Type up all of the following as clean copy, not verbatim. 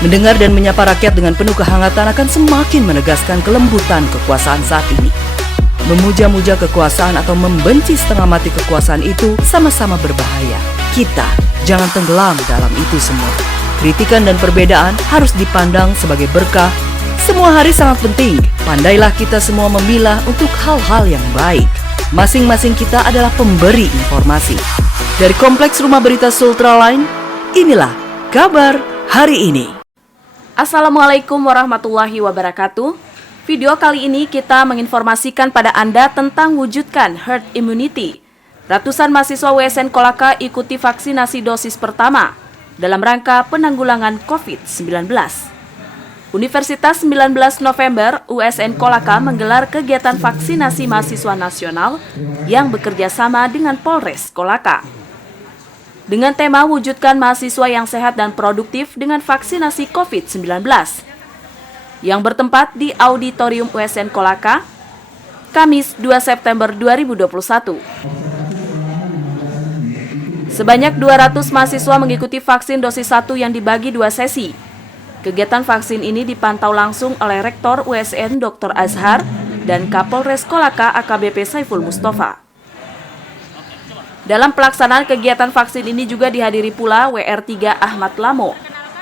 Mendengar dan menyapa rakyat dengan penuh kehangatan akan semakin menegaskan kelembutan kekuasaan saat ini. Memuja-muja kekuasaan atau membenci setengah mati kekuasaan itu sama-sama berbahaya. Kita jangan tenggelam dalam itu semua. Kritikan dan perbedaan harus dipandang sebagai berkah. Semua hari sangat penting. Pandailah kita semua memilah untuk hal-hal yang baik. Masing-masing kita adalah pemberi informasi. Dari Kompleks Rumah Berita Sultra Line, inilah kabar hari ini. Assalamualaikum warahmatullahi wabarakatuh. Video kali ini kita menginformasikan pada Anda tentang wujudkan herd immunity. Ratusan mahasiswa USN Kolaka ikuti vaksinasi dosis pertama dalam rangka penanggulangan COVID-19. Universitas 19 November USN Kolaka menggelar kegiatan vaksinasi mahasiswa nasional yang bekerja sama dengan Polres Kolaka. Dengan tema wujudkan mahasiswa yang sehat dan produktif dengan vaksinasi COVID-19 yang bertempat di Auditorium USN Kolaka, Kamis 2 September 2021. Sebanyak 200 mahasiswa mengikuti vaksin dosis 1 yang dibagi 2 sesi. Kegiatan vaksin ini dipantau langsung oleh Rektor USN Dr. Azhar dan Kapolres Kolaka AKBP Saiful Mustafa. Dalam pelaksanaan kegiatan vaksin ini juga dihadiri pula WR3 Ahmad Lamo,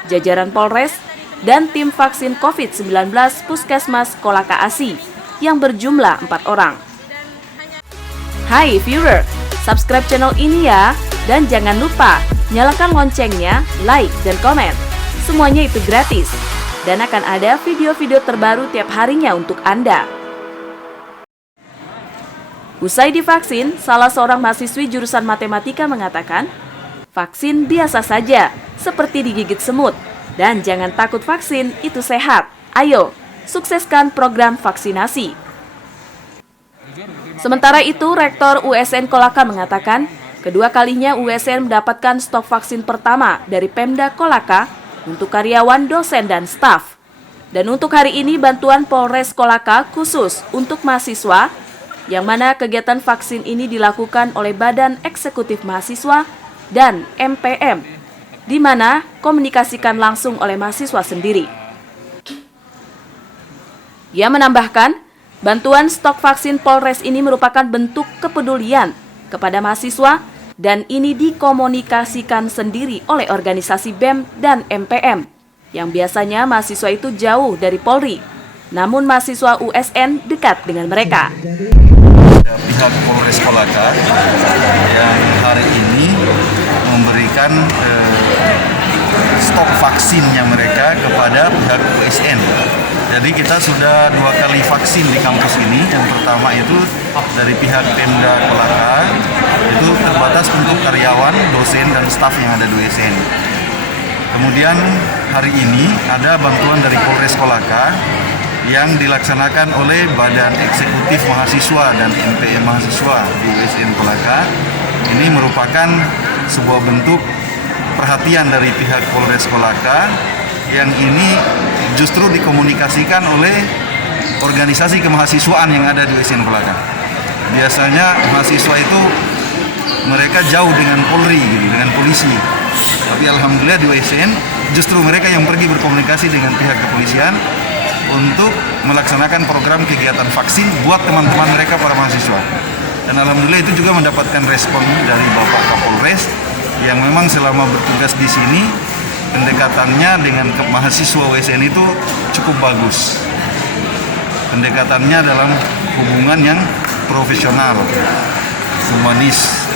jajaran Polres, dan tim vaksin COVID-19 Puskesmas Kolaka ASI yang berjumlah 4 orang. Hai viewer, subscribe channel ini ya, dan jangan lupa nyalakan loncengnya, like, dan komen. Semuanya itu gratis, dan akan ada video-video terbaru tiap harinya untuk Anda. Usai divaksin, salah seorang mahasiswi jurusan matematika mengatakan, vaksin biasa saja, seperti digigit semut, dan jangan takut vaksin, itu sehat. Ayo, sukseskan program vaksinasi. Sementara itu, Rektor USN Kolaka mengatakan, kedua kalinya USN mendapatkan stok vaksin pertama dari Pemda Kolaka untuk karyawan, dosen, dan staf. Dan untuk hari ini, bantuan Polres Kolaka khusus untuk mahasiswa, yang mana kegiatan vaksin ini dilakukan oleh Badan Eksekutif Mahasiswa dan MPM, di mana komunikasikan langsung oleh mahasiswa sendiri. Ia menambahkan, bantuan stok vaksin Polres ini merupakan bentuk kepedulian kepada mahasiswa dan ini dikomunikasikan sendiri oleh organisasi BEM dan MPM, yang biasanya mahasiswa itu jauh dari Polri, namun mahasiswa USN dekat dengan mereka. Pihak Polres Kolaka yang hari ini memberikan stok vaksinnya mereka kepada pihak USN. Jadi kita sudah 2 kali vaksin di kampus ini. Yang pertama itu dari pihak Pemda Kolaka, itu terbatas untuk karyawan, dosen, dan staf yang ada di USN. Kemudian hari ini ada bantuan dari Polres Kolaka yang dilaksanakan oleh Badan Eksekutif Mahasiswa dan MPM Mahasiswa di USN Kolaka. Ini merupakan sebuah bentuk perhatian dari pihak Polres Kolaka yang ini justru dikomunikasikan oleh organisasi kemahasiswaan yang ada di USN Kolaka. Biasanya mahasiswa itu mereka jauh dengan Polri, dengan polisi. Tapi alhamdulillah di USN justru mereka yang pergi berkomunikasi dengan pihak kepolisian untuk melaksanakan program kegiatan vaksin buat teman-teman mereka para mahasiswa. Dan alhamdulillah itu juga mendapatkan respon dari Bapak Kapolres yang memang selama bertugas di sini pendekatannya dengan mahasiswa USN itu cukup bagus. Pendekatannya dalam hubungan yang profesional, humanis.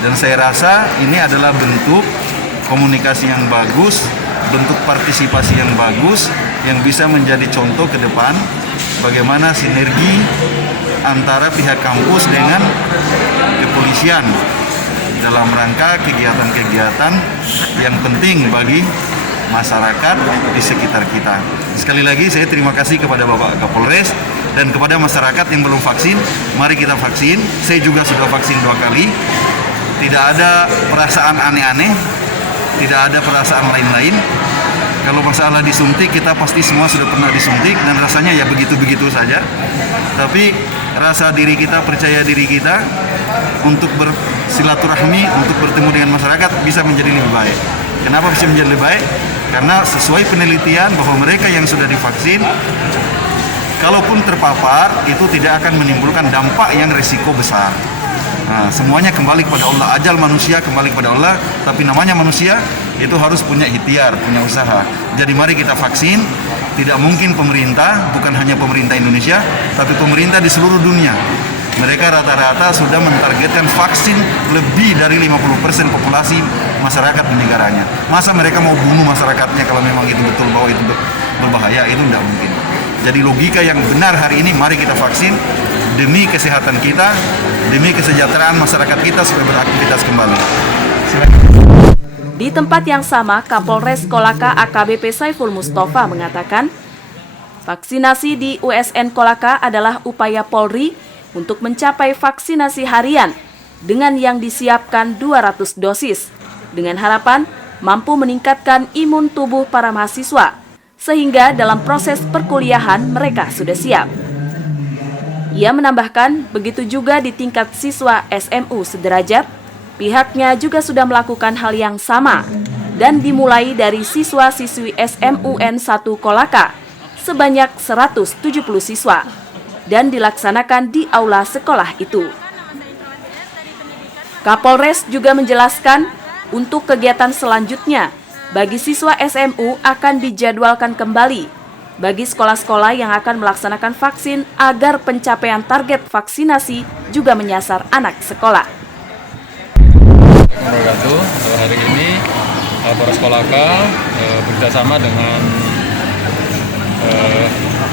Dan saya rasa ini adalah bentuk komunikasi yang bagus, bentuk partisipasi yang bagus, yang bisa menjadi contoh ke depan bagaimana sinergi antara pihak kampus dengan kepolisian dalam rangka kegiatan-kegiatan yang penting bagi masyarakat di sekitar kita. Sekali lagi saya terima kasih kepada Bapak Kapolres dan kepada masyarakat yang belum vaksin. Mari kita vaksin. Saya juga sudah vaksin 2 kali. Tidak ada perasaan aneh-aneh, tidak ada perasaan lain-lain. Kalau masalah disuntik, kita pasti semua sudah pernah disuntik dan rasanya ya begitu-begitu saja. Tapi rasa diri kita, percaya diri kita untuk bersilaturahmi, untuk bertemu dengan masyarakat bisa menjadi lebih baik. Kenapa bisa menjadi lebih baik? Karena sesuai penelitian bahwa mereka yang sudah divaksin, kalaupun terpapar, itu tidak akan menimbulkan dampak yang risiko besar. Nah, semuanya kembali kepada Allah. Ajal manusia kembali kepada Allah, tapi namanya manusia itu harus punya ikhtiar, punya usaha. Jadi mari kita vaksin. Tidak mungkin pemerintah, bukan hanya pemerintah Indonesia, tapi pemerintah di seluruh dunia. Mereka rata-rata sudah mentargetkan vaksin lebih dari 50% populasi masyarakat di negaranya. Masa mereka mau bunuh masyarakatnya kalau memang itu betul bahwa itu berbahaya? Itu tidak mungkin. Jadi logika yang benar hari ini, mari kita vaksin demi kesehatan kita, demi kesejahteraan masyarakat kita supaya beraktivitas kembali. Silakan. Di tempat yang sama, Kapolres Kolaka AKBP Saiful Mustafa mengatakan, vaksinasi di USN Kolaka adalah upaya Polri untuk mencapai vaksinasi harian dengan yang disiapkan 200 dosis, dengan harapan mampu meningkatkan imun tubuh para mahasiswa, sehingga dalam proses perkuliahan mereka sudah siap. Ia menambahkan, begitu juga di tingkat siswa SMU sederajat, pihaknya juga sudah melakukan hal yang sama dan dimulai dari siswa-siswi SMUN 1 Kolaka sebanyak 170 siswa dan dilaksanakan di aula sekolah itu. Kapolres juga menjelaskan untuk kegiatan selanjutnya bagi siswa SMU akan dijadwalkan kembali bagi sekolah-sekolah yang akan melaksanakan vaksin agar pencapaian target vaksinasi juga menyasar anak sekolah. Wabarakatuh. Hari ini Polres Kolaka bekerjasama dengan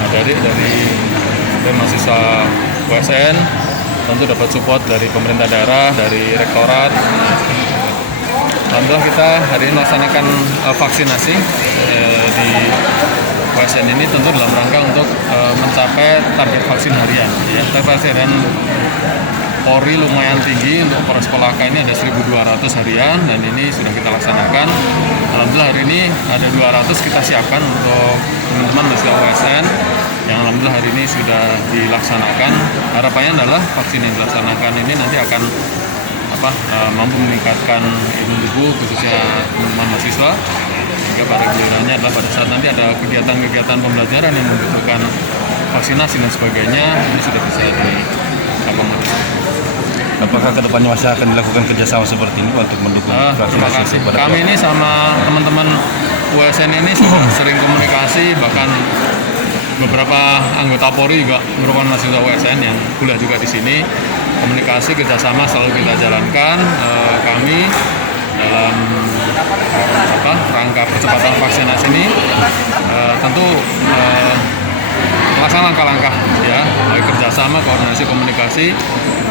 adik-adik dari mahasiswa USN, tentu dapat support dari pemerintah daerah, dari rektorat. Alhamdulillah kita hari ini melaksanakan vaksinasi di USN ini tentu dalam rangka untuk mencapai target vaksin harian. Ya, target vaksin harian Polri lumayan tinggi, untuk Polres Kolaka ini ada 1.200 harian dan ini sudah kita laksanakan. Alhamdulillah hari ini ada 200 kita siapkan untuk teman-teman mahasiswa USN yang alhamdulillah hari ini sudah dilaksanakan. Harapannya adalah vaksin yang dilaksanakan ini nanti akan mampu meningkatkan imun tubuh khususnya teman-teman mahasiswa, sehingga pada gilirannya adalah pada saat nanti ada kegiatan-kegiatan pembelajaran yang membutuhkan vaksinasi dan sebagainya, ini sudah bisa diakomodir. Apakah kedepannya masih akan dilakukan kerjasama seperti ini untuk mendukung vaksinasi? Kami ini sama teman-teman USN ini sering komunikasi, bahkan beberapa anggota Polri juga merupakan mahasiswa USN yang kuliah juga di sini. Komunikasi kerjasama selalu kita jalankan. Kami dalam rangka percepatan vaksinasi ini tentu melaksanakan langkah-langkah ya, baik kerjasama, koordinasi, komunikasi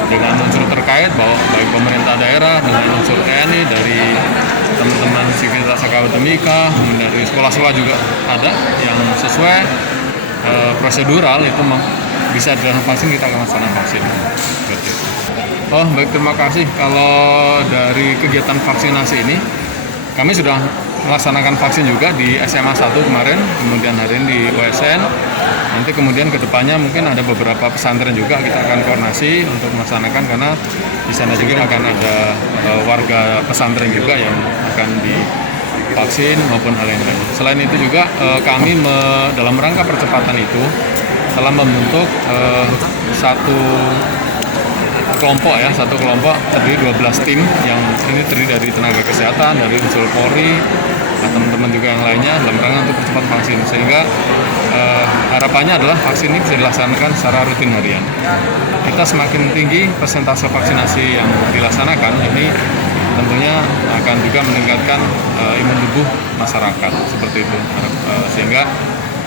dengan unsur terkait, baik pemerintah daerah dengan unsur TNI, dari teman-teman sivitas akademika, dari sekolah-sekolah juga ada yang sesuai prosedural itu bisa dilakukan vaksin, kita akan laksanakan vaksin. Oh baik, terima kasih. Kalau dari kegiatan vaksinasi ini kami sudah melaksanakan vaksin juga di SMA 1 kemarin, kemudian hari ini di USN. Nanti kemudian kedepannya mungkin ada beberapa pesantren juga kita akan koordinasi untuk melaksanakan, karena di sana juga akan ada warga pesantren juga yang akan divaksin maupun hal yang lain. Selain itu juga kami dalam rangka percepatan itu telah membentuk satu kelompok terdiri 12 tim yang ini terdiri dari tenaga kesehatan, dari unsur Polri, teman-teman juga yang lainnya dalam rangka untuk percepat vaksin, sehingga harapannya adalah vaksin ini bisa dilaksanakan secara rutin harian. Kita semakin tinggi persentase vaksinasi yang dilaksanakan, ini tentunya akan juga meningkatkan imun tubuh masyarakat seperti itu, sehingga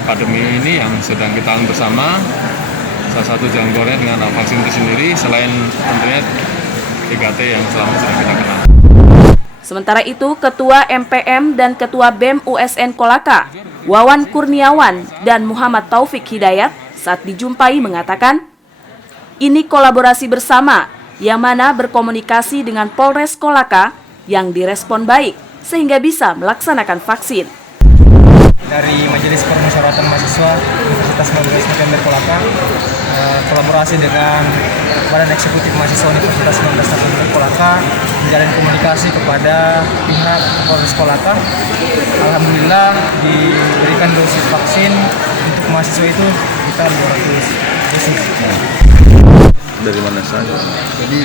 pandemi ini yang sedang kita alami bersama, salah satu jalan keluarnya dengan vaksin itu sendiri, selain tentunya 3T yang selama sudah kita kenal. Sementara itu, Ketua MPM dan Ketua BEM USN Kolaka, Wawan Kurniawan dan Muhammad Taufik Hidayat saat dijumpai mengatakan, ini kolaborasi bersama yang mana berkomunikasi dengan Polres Kolaka yang direspon baik sehingga bisa melaksanakan vaksin. Dari Majelis Permusyawaratan Mahasiswa Fakultas Komunikasi PMD Kolaka, kolaborasi dengan Badan Eksekutif Mahasiswa Universitas 19 Fakultas Kolaka, menjalin komunikasi kepada pihak Polres Kolaka. Alhamdulillah diberikan dosis vaksin untuk mahasiswa itu kita 200 dosis. Dari mana saja? Jadi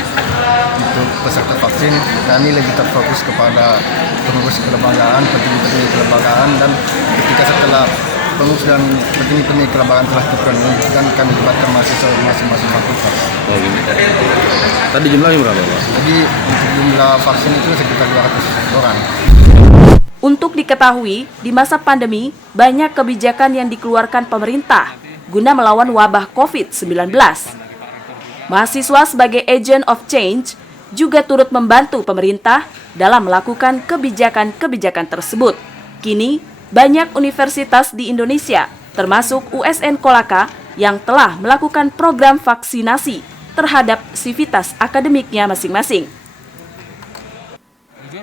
untuk peserta vaksin kami lebih terfokus kepada pengurus kelembagaan, petinggi-petinggi kelembagaan, dan ketika setelah pengurus dan petinggi-petinggi kelembagaan telah terpenuhi, dan kami libatkan mahasiswa masing-masing fakultas. Oh, gini. Tadi jumlahnya berapa, Pak? Jadi untuk jumlah vaksin itu sekitar 200 orang. Untuk diketahui, di masa pandemi, banyak kebijakan yang dikeluarkan pemerintah guna melawan wabah COVID-19. Mahasiswa sebagai agent of change juga turut membantu pemerintah dalam melakukan kebijakan-kebijakan tersebut. Kini, banyak universitas di Indonesia, termasuk USN Kolaka, yang telah melakukan program vaksinasi terhadap sivitas akademiknya masing-masing.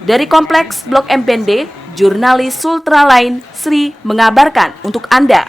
Dari Kompleks Blok M Bende, jurnalis Sultra Lain Sri mengabarkan untuk Anda.